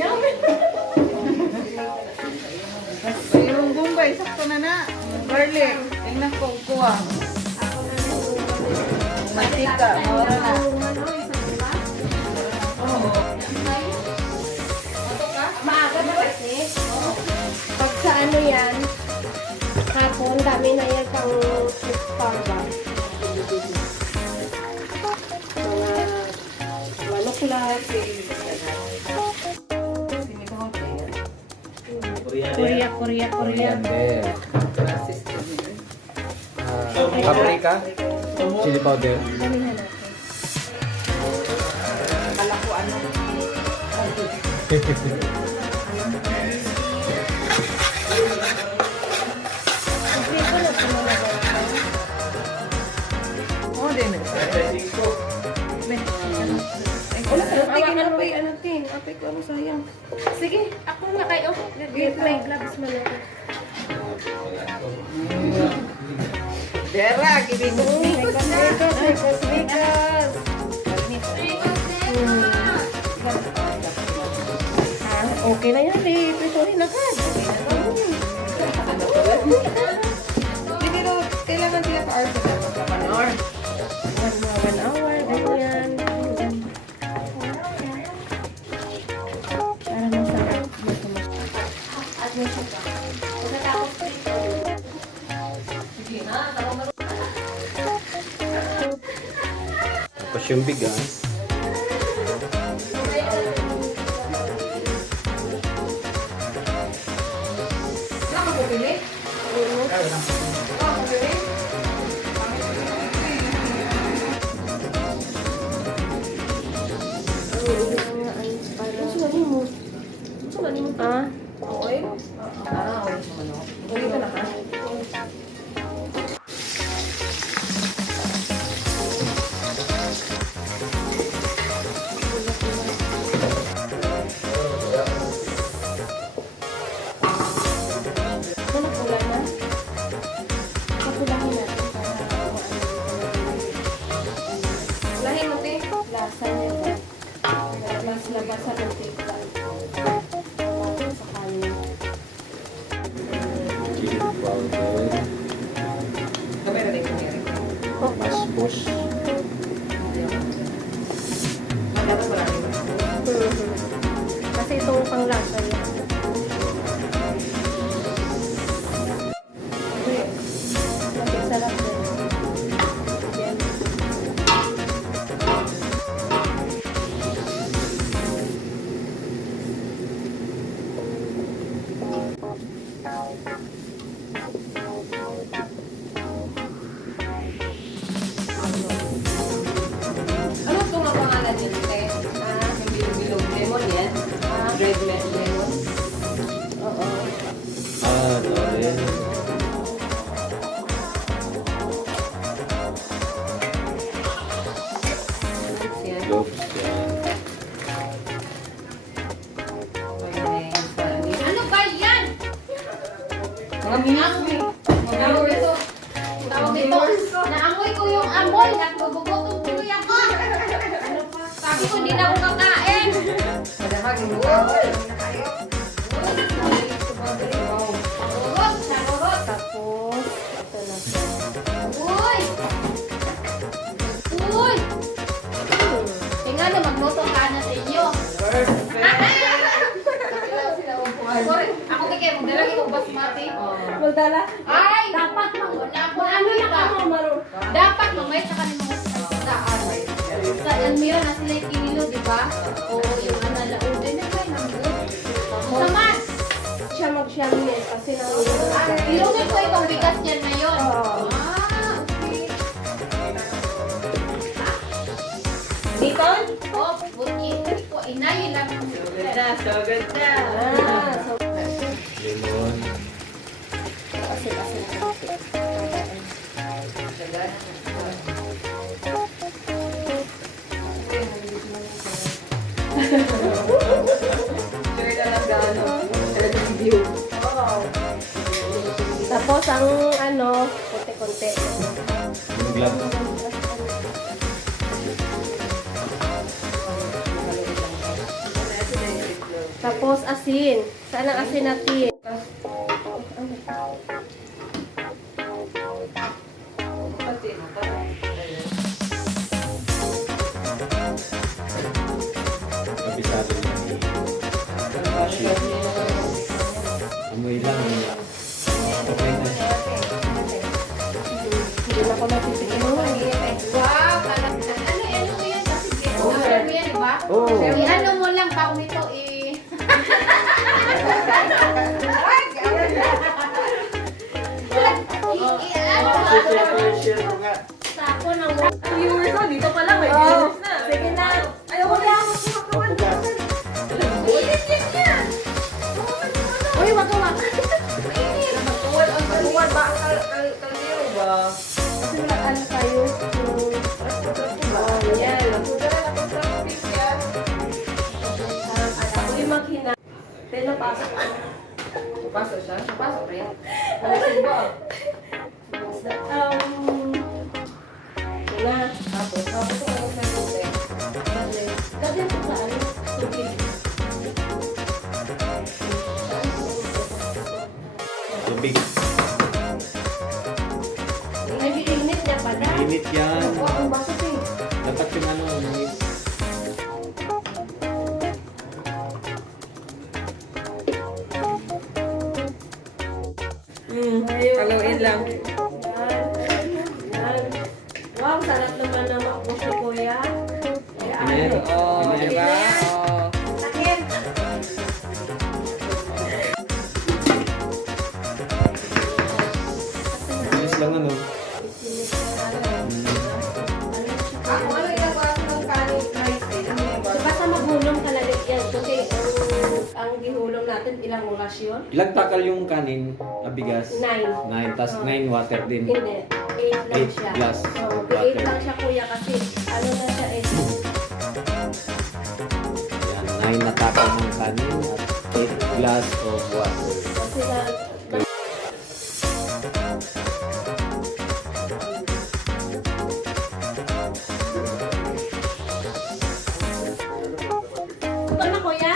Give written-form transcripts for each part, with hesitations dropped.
Yung Bombay, sakto na na. Garlic. Tingnan ko, kuha. Mantika, mawala na. Maaga na kasi. Pag sa ano yan, hapon, dami na yan pang pamba. Mga 1 o'clock. Korea. Coriander. Paprika. Chili powder. Damihan natin. Kala ko ano. Dito na ito mga Oh, din. Wala sa atin na may ano tin. Apay ko ano sayang. Sige, ako na kayo. May gloves man ako. Dera, kibig ko. Sneakers. Okay na yan, prito rin agad. Hindi ro, kailangan sila pa hours na magkapanor. 1 hour, ganyan. Para masarap. Tapos yung bigas. Ah? Ano kulay na? Kapulahin natin para maano. Kulahin mo, te. Lasa niya ba? Labas sa mantika. Sa kanin. Chili powder. Kamera rin kamera. Masbos. Dapat marami ba? Kasi itong panglasa niya. Sarap din. Yan. Ano itong ang pangalan niya, te? Yung bilog-bilog. Lemon yan? Red lemon. Oo. Rin. Yan. Gloves yan. Ano ba yan? Mga minasmi. Tawag ito. Tawag ito. Naamoy ko yung amoy at bubugotong tuloy ako. Sabi ko hindi na ako kakain. Madahagin mo ka. Sarurot, sarurot. Tapos, ito na siya. Uy! Uy! Tingnan na magluto ka na sa inyo. Sorry, ako kaya magdalagi ko basmati. Magdala? Ay! Dapat wala ko ano na ka. Dapat mamay sa kanila saan. Sa Elmira na sila yung kinilo, di ba? O yung analaon din na kayo ng good. Saman! Siya mag-shamines kasi nang Ilungin ko itong bigas dyan ngayon. Oo. Okay. Bacon? Oh, buti ko. Inay lang. So good na. So, Lemon. asin. Sure na lang gaano. Talaga video. Tapos ang ano, konti-konti. Yung gloves. Tapos asin. Saan ang asin natin? Kabisado lang. Amoy lang. Okay na. Hindi na ako natitikin mo. Wow, kalam. Ano yan? Kasi ano yan, di ba? Oo. I-ano mo lang, tao nito, Share mo nga. Sako ng Viewers, oh, dito pa lang, may viewers na. Sige na. Ayoko na. Papugas. Uy, wag ka wag. Tuwan ba ang kaldero ba? Kasi wala ano tayo. Oh, yan. Ako yung maghina. Pero pasok. Pasok siya? Pasok rin? Ano ba? Na. Tapos ko ano sa dute. Lagyan ko sa ano. Tubig. Tubig. Nag-iinit niya pa na. Init yan. Wag ang baso ko eh. Dapat yung ano, init. Haluin lang. Yan. Wow, sarap naman ng makbos ni Kuya. Ayan. Oh, di ba? Oh. Takin. Bilis lang ano. Ako, ano yung klase ng kanin rice eh? Ano yung ba? Basta maghulong talaga yan. Kasi ang gihulong natin, ilang oras yun? Ilang takal yung kanin na bigas? 9. 9. Tas 9 water din. Hindi. 8 lang Eight siya. glass Oo, water. 8 lang siya kuya kasi ano na siya eh. Yan, 9 na takal ng kanin at 8 glass of water. Kasi na, ito na kuya?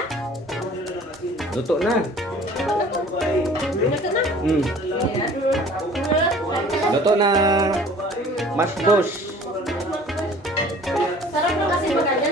Luto na. Ito na. Luto na. Masdos. Sarap na kasi magaling.